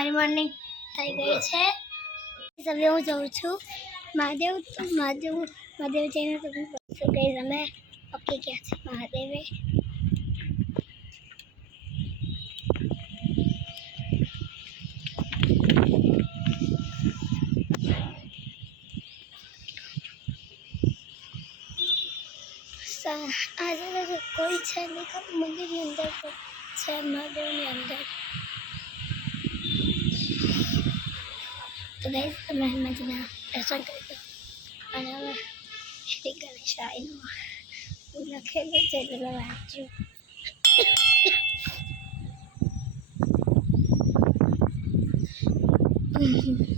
મારી મોર્નિંગ થઈ ગઈ છે હવે હું જાઉં છું મહાદેવ તો મહાદેવ મહાદેવ જઈને તો હું શું કહીશ અમે ઓકે ગયા છે મહાદેવે સા- આજે તો કોઈ છે નહીં ખબર મંદિરની અંદર તો છે મહાદેવની અંદર તો ગાઈસ તમે હનુમાનજીના દર્શન કરી દો અને હવે શ્રી ગણેશાયનું લખેલું છે એટલે વાંચ્યું હવે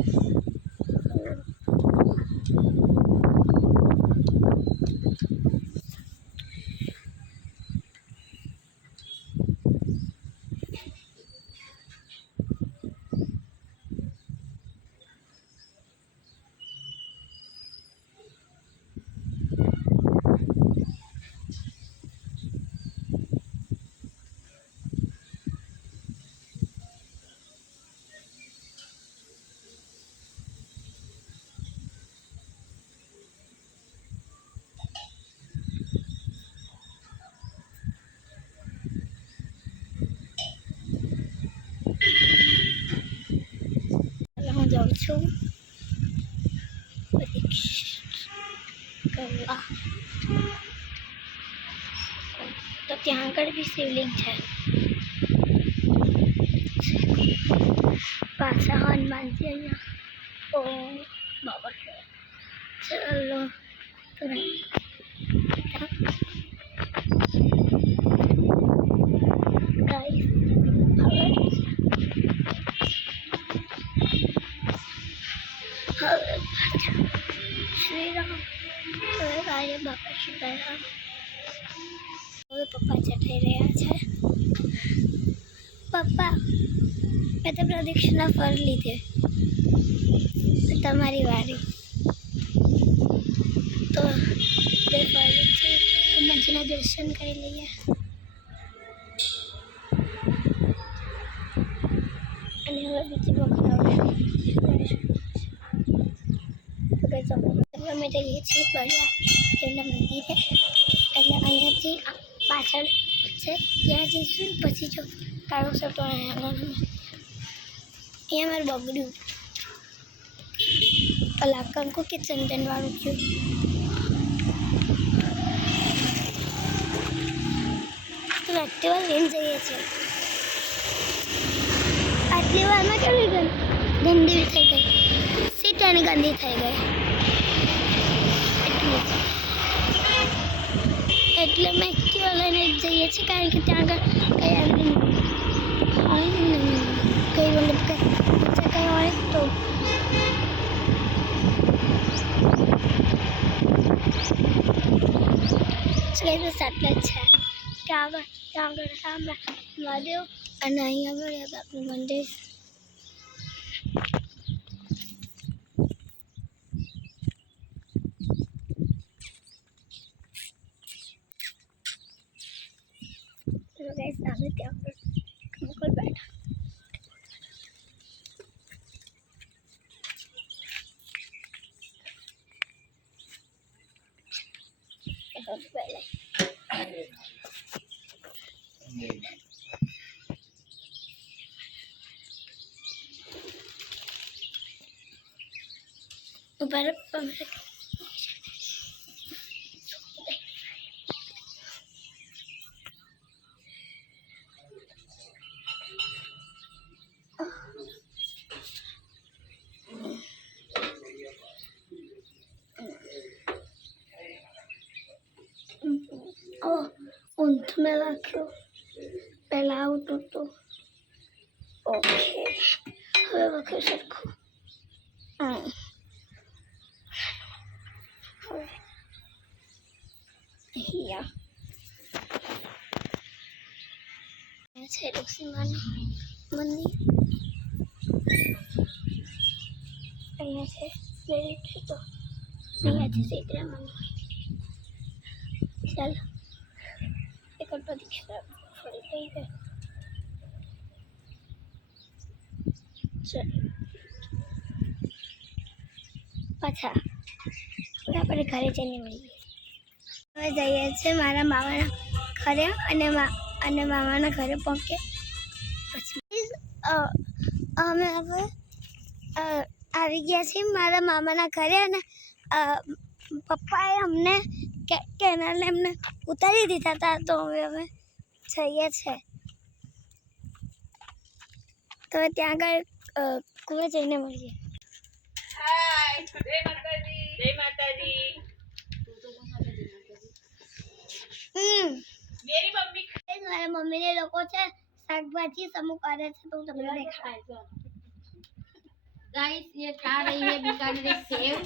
હું જાઉં છું કરવા તો ત્યાં આગળ બી શિવલિંગ છે પાછા હનુમાનજી અહીંયા ઓ બાબા ચલો તો ગાઈસ શ્રીરામ હવે ગાડી બાપા સીતારામ હવે પપ્પા ચઠાઈ રહ્યા છે પપ્પા મેં તો પ્રદક્ષિણા ફર લીધે તમારી વારી તો બે ફરીથી હનુમાનજીના દર્શન કરી લઈએ અને હવે બીજી વખત હવે અમે જઈએ છીએ મંદિર છે એટલે અહીંયાથી પાછળ છે, ત્યાં જઈશું પછી જો કાળો સટો અહીંયા મારું બગડ્યું કલાક કંકુ કે ચંદનવાળું થયું. તો એક્ટિવા લઈને જઈએ છીએ. આટલી વારમાં કેવી ગંદી થઈ ગઈ. સીટ અને ગંદી થઈ ગઈ. એટલે મેં એક્ટિવા લઈને જ જઈએ છીએ કારણ કે ત્યાં આગળ કંઈ એમ હોય ને કંઈ મતલબ કંઈ બીજા કંઈ હોય તો સગા બસ આટલા જ છે ત્યાં આગળ ત્યાં આગળ સામે મહાદેવ અને અહીંયા આગળ એક આપણું મંદિર thì ông không có bạn không vậy này Ubarıp ubarıp ઊંધ મેં રાખ્યો પહેલાં આવતું હતું ઓકે હવે વખત સરખું હમ. હવે અહીંયા આ છે ઋષિમાનું મંદિર અહીંયા છે સ્પિરિટ તો અહીંયા છે સીતરામાનું ચાલો એક પ્રદક્ષિણા થોડી થઈ ગઈ પાછા આપણે ઘરે જઈને મળીએ હવે જઈએ છીએ મારા મામાના ઘરે અને અને મામાના ઘરે પહોંચે પછી અમે હવે આવી ગયા છીએ મારા મામાના ઘરે અને પપ્પાએ અમને કે- કેનાલને એમને ઉતારી દીધા હતા તો હવે અમે જઈએ છે તો હવે ત્યાં આગળ અ, કુવે જઈને મળીએ જય માતાજી હમ મેરી મમ્મી મારા મમ્મીને લોકો છે શાકભાજી સમૂહ કરે છે તો હું તમને દેખાડું गाइस ये खा रही है बीकानेरी सेव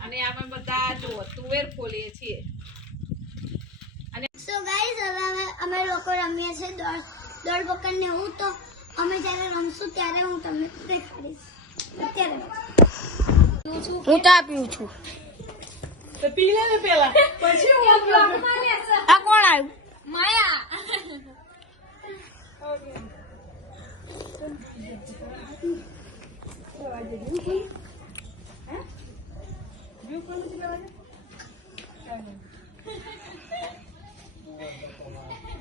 અને અમે બધા જો તુવેર ફોલીએ છીએ સો ગાઈઝ હવે અમે લોકો રમીએ છીએ દોડ દોડ પકડ ને હું તો અમે જ્યારે રમશું ત્યારે હું તમને દેખાડીશ. અત્યારે હું તો પીઉં છું. તો પી લે ને પેલા. પછી હું આ કોણ આવ્યું?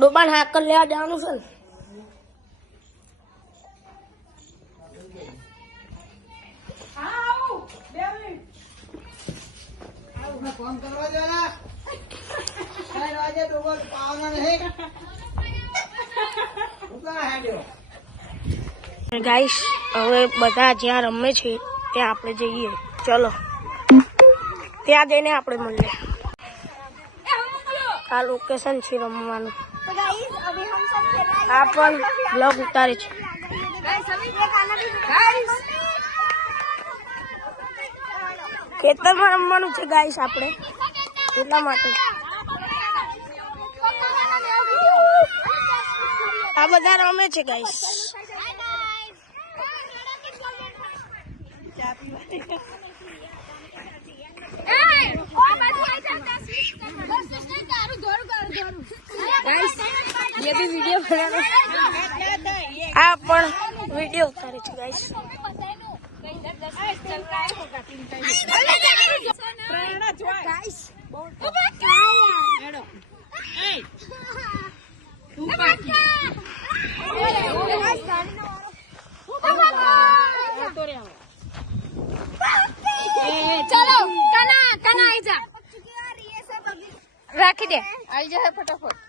ડોબાને હાકર લેવા જવાનું છે ને. મિનિટ ગાઈસ હવે બધા જ્યાં રમે છે, ત્યાં આપણે જઈએ. ચલો. ત્યાં જઈને આપણે મળીએ. આ લોકેશન છે રમવાનું. આ પણ બ્લોગ ઉતારે છે. ખેતરમાં રમવાનું છે ગાઈસ આપણે. એટલા માટે. આ બધા રમે છે ગાઈસ આ ગાઈસ પ્રેરણા જોઈ ગાઈસ હેડો એ તું પાકી જતો રે હવે चलो कना कना आई जा રાખી દે આવી જશે ફટાફટ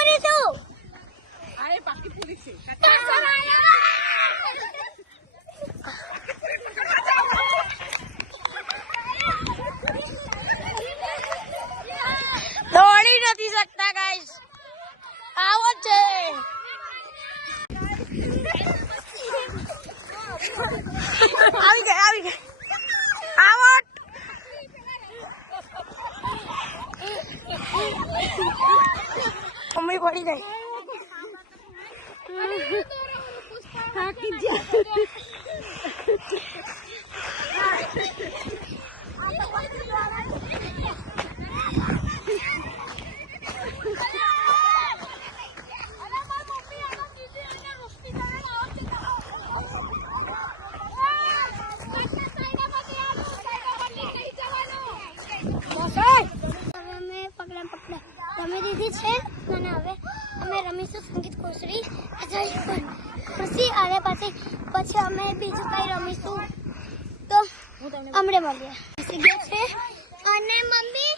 હું પાકી પૂરી છું આ એ પાકી પૂરી છે દોડી નથી શકતા ગાઈસ આવો જ છે હમણે મળીએ બેસી ગયા છે અને મમ્મી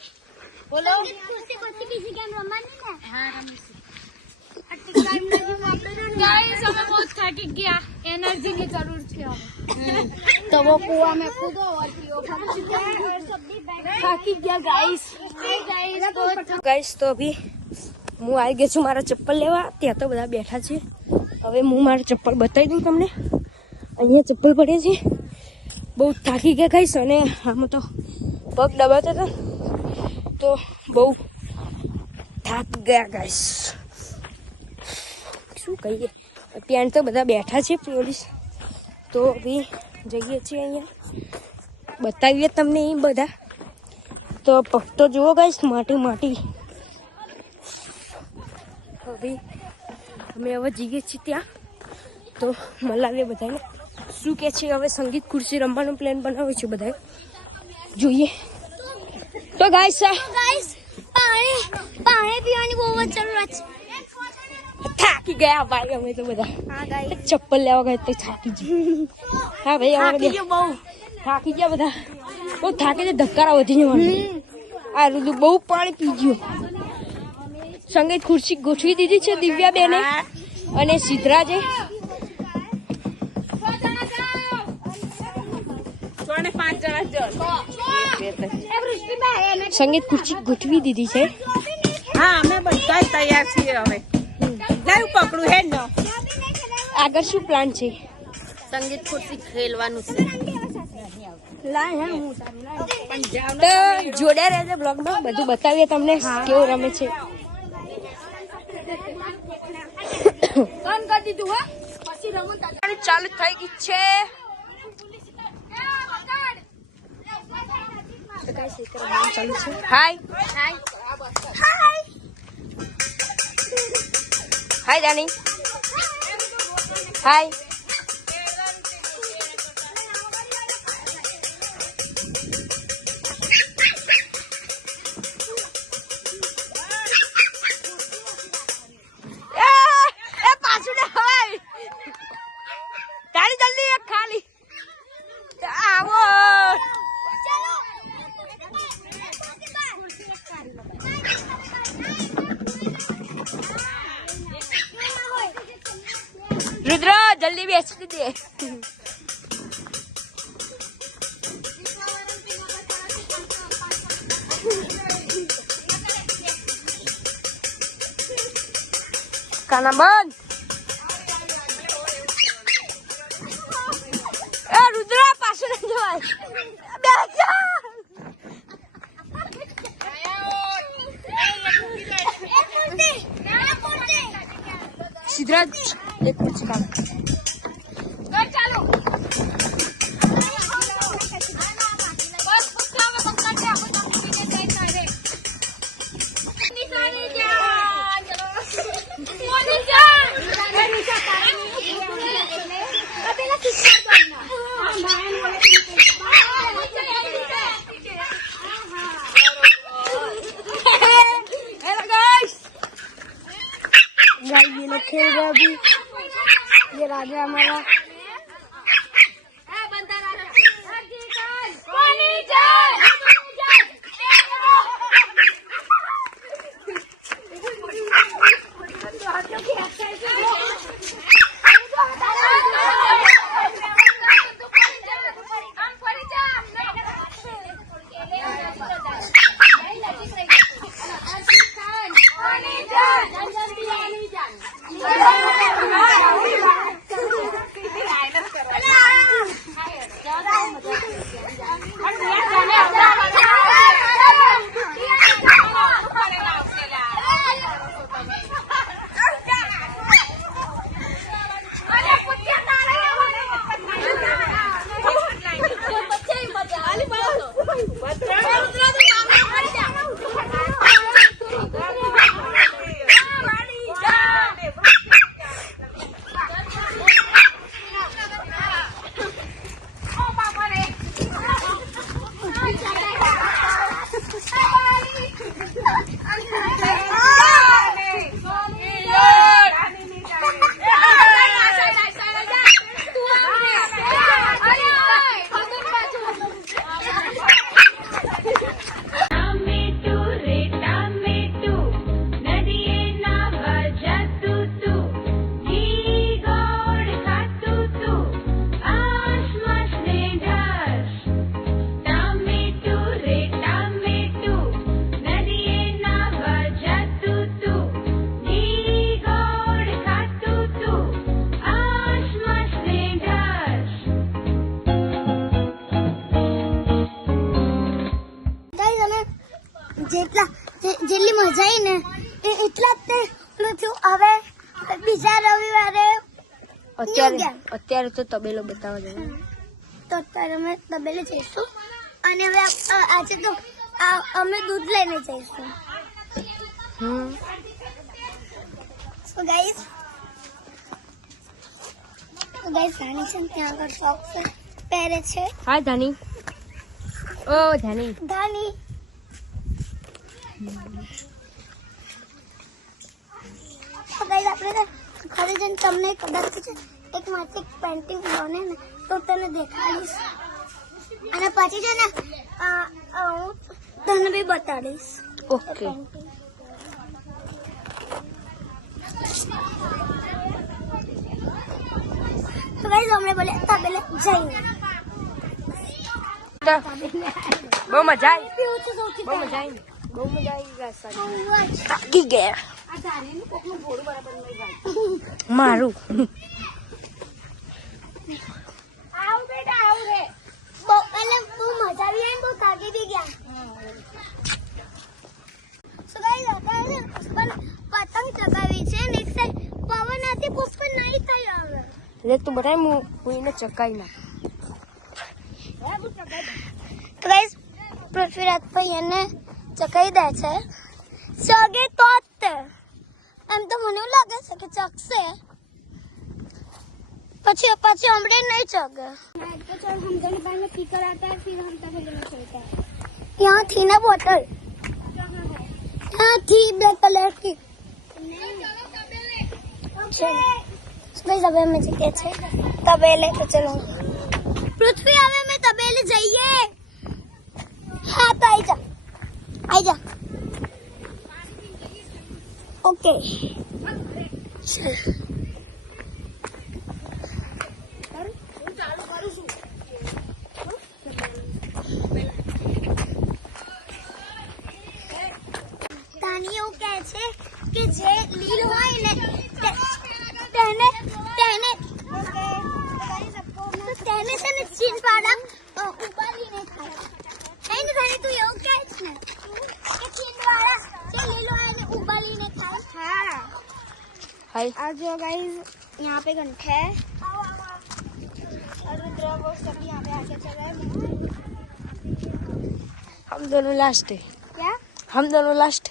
બોલો સંગીત ખુરશી ખુરશી બીજી ગેમ રમવાની ને હા રમીશું આટલી ટાઈમ નથી વાપર્યો ને ગાઈસ અમે બહુ થાકી ગયા એનર્જી ની જરૂર છે હવે તો वो कुआ में कूदो और पियो થાકી ગયા ગાઈસ ગાઈસ તો અભી હું આવી ગઈ છું મારા ચપ્પલ લેવા ત્યાં તો બધા બેઠા છે હવે હું મારા ચપ્પલ બતાવી દઉં તમને અહીંયા ચપ્પલ પડે છે બહુ થાકી ગયા ખાઈશ અને આમાં તો પગ દબાતા હતા. તો બહુ થાક ગયા ગાઈશ શું કહીએ? ત્યાં તો બધા બેઠા છે પોલીસ. તો બી જઈએ છીએ અહીંયા. બતાવીએ તમને એ બધા. તો પગ તો જુઓ ગાઈશ માટી માટી. હવે અમે હવે જઈએ છીએ ત્યાં. તો મલાવીએ બધાને. શું કે છે હવે સંગીત ખુરશી રમવાનો પ્લાન બનાવે છે બધા જોઈએ. તો ગાઈસ ગાઈસ પાણી પાણી પીવાની બહુ જ જરૂરત છે. થાકી ગયા ભાઈ અમે તો બધા. હા ગાઈસ ચપ્પલ લેવા ગયા તો થાકી ગયું. હા ભાઈ અમે બહુ. થાકી ગયા બધા. બહુ થાકી જાય ધક્કારા વધી જવાનું આ રુદુ બહુ પાણી પી ગયું. સંગીત ખુરશી ગોઠવી દીધી છે દિવ્યા બેને અને સિદ્ધરાજે. સંગીત ખુરશી ગોઠવી દીધી છે. હા અમે બધા જ તૈયાર છીએ હવે. લાઈવ પકડું હે ને. આગળ શું પ્લાન છે? સંગીત ખુરશી ખેલવાનું છે. જોડે રહેજો બ્લોગમાં બધું બતાવીએ તમને કેવું રમે છે. ચાલુ થઈ ગઈ છે. તો guys, એક રમવાનું ચાલુ છે હાય હાય દાની હાય હવે બીજા રવિવારે અત્યારે અત્યારે તો તબેલો બતાવવા જવાનું તો અત્યારે અમે તબેલે જઈશું. અને હવે આજે તો અમે દૂધ લઈને જઈશું. હમ. સો ગાઈસ ગાઈસ રાણી છે ત્યાં આગળ શોપ છે. પહેરે છે. હા ધાની. ઓ ધાની. ધાની. ગાઈસ આપણે તો ઘરે જઈને તમને કદાચ છે એક માંથી પેન્ટિંગ બને ને તો તને દેખાડીશ અને પછી છે ને આ- આ હું તને બી બતાડીશ ઓકે તો ગાઈસ અમે બોલે તબેલે જઈને તો બહુ મજા આવી પીવું છે સૌથી બહુ મજા આવી બહુ મજા આવી ગાઈસ આજે. પહેલા થાકી ગયા મારું. આવ બેટા આવ રે બહુ એટલે બહુ મજા આવી અને બહુ થાકી બી ગયા. અત્યારે પુષ્પાને પતંગ ચગાવી છે ને એક સાઈડ પવન આથી પુષ્પ નહીં થઈ આવે એટલે તું બતાય હું હું એને ચકાઈ ના તો ગાઈસ પૃથ્વીરાજ ભાઈ એને ચકાઈ દે છે. સગે તો જ તે એમ તો મને એવું લાગે છે કે ચકશે પછી પછી હમણે નહીં ચગે यहाँ थी ना बोतल हाँ थी ब्लैक कलर की चलो હવે અમે જઈએ છે તબેલે તો ચલો પૃથ્વી હવે અમે તબેલે જઈએ હા તો આઈ જા આઈ જા ઓકે ચલ તાની એવું કહે છે કે જે લીલ હોય ને હાય आज जो गाइस यहाँ पे घंटे है। और रुद्र वो सब यहाँ पे आके चल रहे हैं। हम दोनों लास्ट है। क्या? हम दोनों लास्ट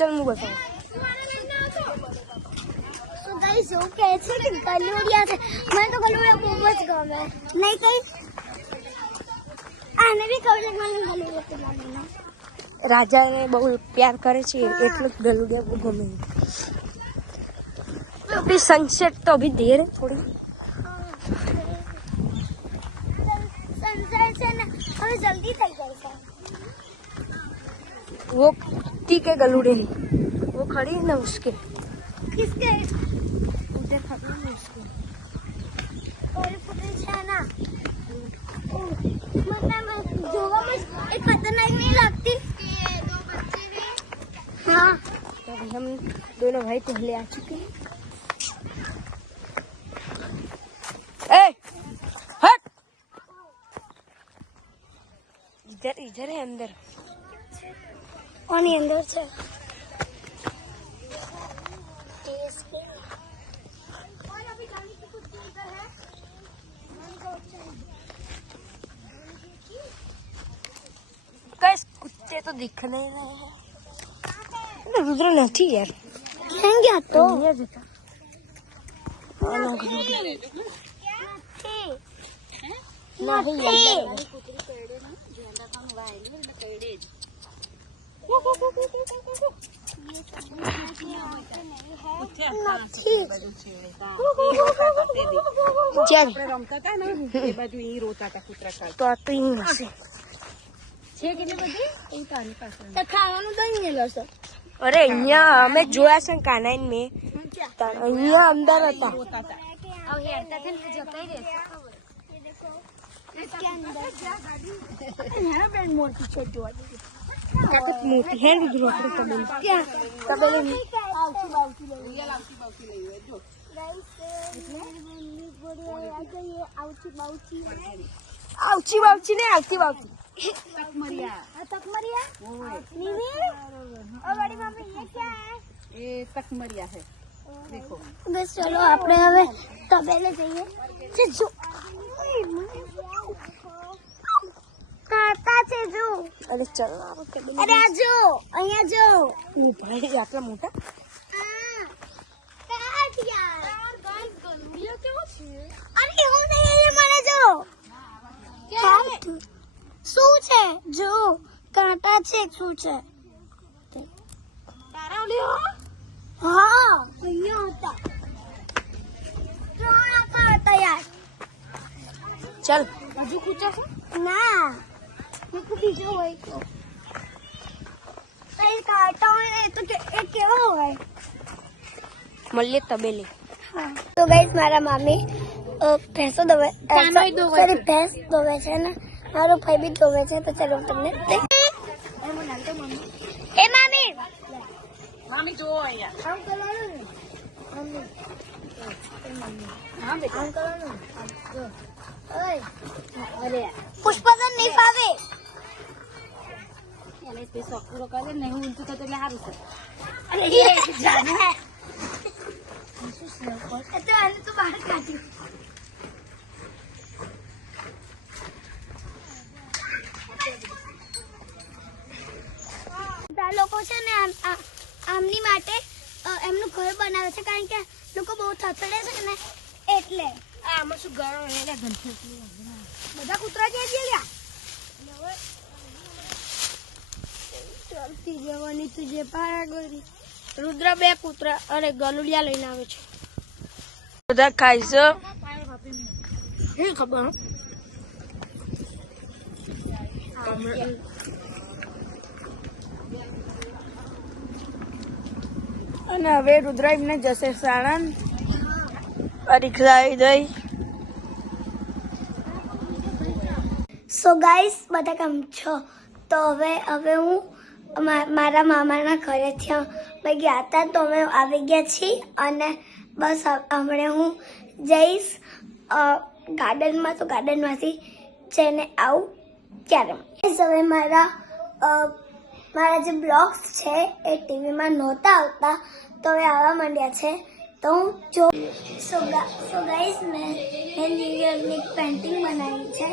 ક્યાં ચાલ હું બતાવું તો ગાઈસ એવું કહે છે કે ગલુડિયા છે મને તો ગલુડિયા બહુ જ ગમે નહીં કઈ આને બી ખબર છે કે મને ગલુડિયા કેટલા ગમે રાજાને બહુ પ્યાર કરે છે એટલે જ ગલુડિયા બહુ ગમે અભી સનસેટ તો અભી દેર है થોડી સનસેટ છે ને હવે જલ્દી થઈ જાય છે वो मिट्टी के गलूड़े वो खड़ी है ना उसके। किसके? उधर खड़ी है उसके। मतलब हाँ। हम दोनों भाई पहले आ चुके हैं। इधर इधर है अंदर। આની અંદર છે कैसे कुत्ते तो दिख नहीं रहे हैं अरे रुद्र नहीं यार ક્યાં ગયા તો ये देखा हाँ, ना गलूड़े। नहीं નથી જ્યાં રમતા હતા ને એ બાજુ ઈ રોતા હતા કૂતરા કાલ તો આ તો અહીં હશે છે કેટલી બધી એ તારી પાસે તો ખાવાનું તો અહીંયા લેશો અરે અહીંયા અમે જોયા છે ને કાનાઈ મેં તાર અહીંયા અંદર હતા હવે હેરતા છે ને જતા રહેશે इसके अंदर કાકત મોટી હે રુદ્ર આપણે તબેલી ક્યાં તબેલી આવચી બાવચી ને આવતી બાવતી એ તકમરિયા હે બસ ચલો આપણે હવે તબેલે જઈએ છે જો કાતા છે જો અરે ચલ આવો તબેલી અરે આ જો અહીંયા જો એ ભાઈ આટલા મોટા આ કાઠિયાર અરે હું નહીં મને જો શું છે જો કાંટા છે શું છે હા અહીંયા હતા ત્રણ હતા હતા યાર ચાલ હજુ પૂછા છે ના મેં તો બીજો હોય તો તો એ કાંટા હોય તો એ કેવો હોય મળીએ તબેલી. તો ગાઈસ મારા મામી ભેંસો દોવે અ, કાનોય દોવે sorry, છે. ભેંસ દોવે છે ને. મારો ભાઈ બી દોવે છે તો ચાલો તમને એ મામી! મામી જો અહીંયા. આમ કરવાનું મમ્મી હા બેટા. આમ કરવાનું જો. ઓય. અરે. પુષ્પગન નહીં ફાવે. એટલે તે શોખ પૂરો કરે ને હું ઊંચું થતું એટલે સારું છે. લોકો છે ને આમની માટે એમનું ઘર બનાવે છે કારણ કે લોકો બહુ થથડે છે ને એટલે. આમાં શું ઘર બધા કૂતરા જે લ્યા? ચાલતી જવાની તુજે પારાગોરી. રુદ્ર બે કૂતરા અરે ગલુડિયા લઈને આવે છે. બધા ખાય છે. શું ખબર? અને હવે રુદ્ર એમને જશે સાણંદ. પરીક્ષા આવી સો ગાઈસ બધા કેમ છો? તો હવે હવે હું મારા મામાના ઘરે ત્યાં અમે ગયા હતા તો અમે આવી ગયા છીએ અને બસ હમણે હું જઈશ ગાર્ડનમાં તો ગાર્ડનમાંથી જઈને આવું ત્યારે હવે મારા મારા જે બ્લોગ્સ છે એ ટીવીમાં નહોતા આવતા, તો હવે આવવા માંડ્યા છે. તો હું જો સો સો ગાઈસ મેં મેં ન્યૂ યરની પેન્ટિંગ બનાવી છે.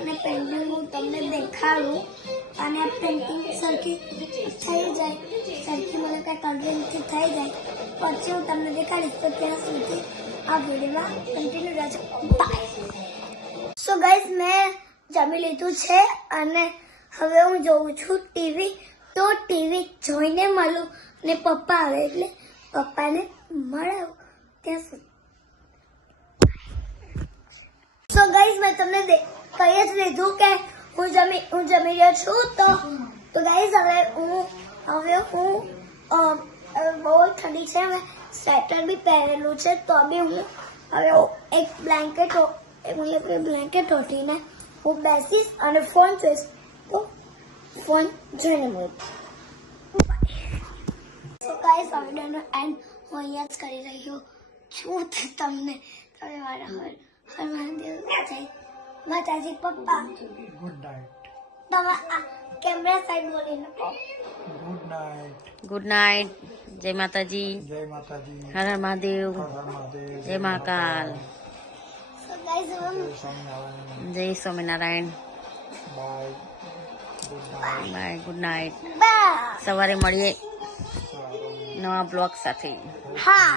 અને પેન્ટિંગ હું તમને દેખાડું. અને પેન્ટિંગ સરખી થઈ જાય, સરખી મને કાંઈક અગેનથી થઈ જાય. પછી હું તમને દેખાડીશ તો ત્યાં સુધી આ વિડીયોમાં કન્ટિન્યુ રહેજો. બાય સો ગાઈસ મેં જમી લીધું છે અને હવે હું જોઉં છું ટીવી તો ટીવી જોઈને મળું અને પપ્પા આવે એટલે પપ્પાને મળાવું ત્યાં સુધી. સો ગાઈઝ મેં તમને કહી જ લીધું કે હું જમી હું જમી રહ્યો છું તો તો ગાઈસ હવે હું હવે હું અ, અ, બહુ ઠંડી છે મેં સ્વેટર બી પહેરેલું છે તો બી હું હવે એક બ્લેન્કેટ મતલબ કે બ્લેન્કેટ ઓઢીને હું બેસીશ અને ફોન જોઈશ તો ફોન જોઈને મળું સો ગાઈસ આ વિડીયોનો એન્ડ હું અહીંયા જ કરી રહ્યો છું તો તમને તમે મારા હર હર મહાદેવ જય માતાજી પપ્પા. ગુડ નાઇટ તમે આ કેમેરા સાઈડ બોલીને કહો ગુડ નાઇટ ગુડ નાઇટ જય માતાજી. જય માતાજી. હર હર મહાદેવ. હર હર મહાદેવ. જય મહાકાલ સો જય સ્વામિનારાયણ. બાય ગુડ નાઇટ સવારે મળીએ નવા બ્લોગ સાથે. હા.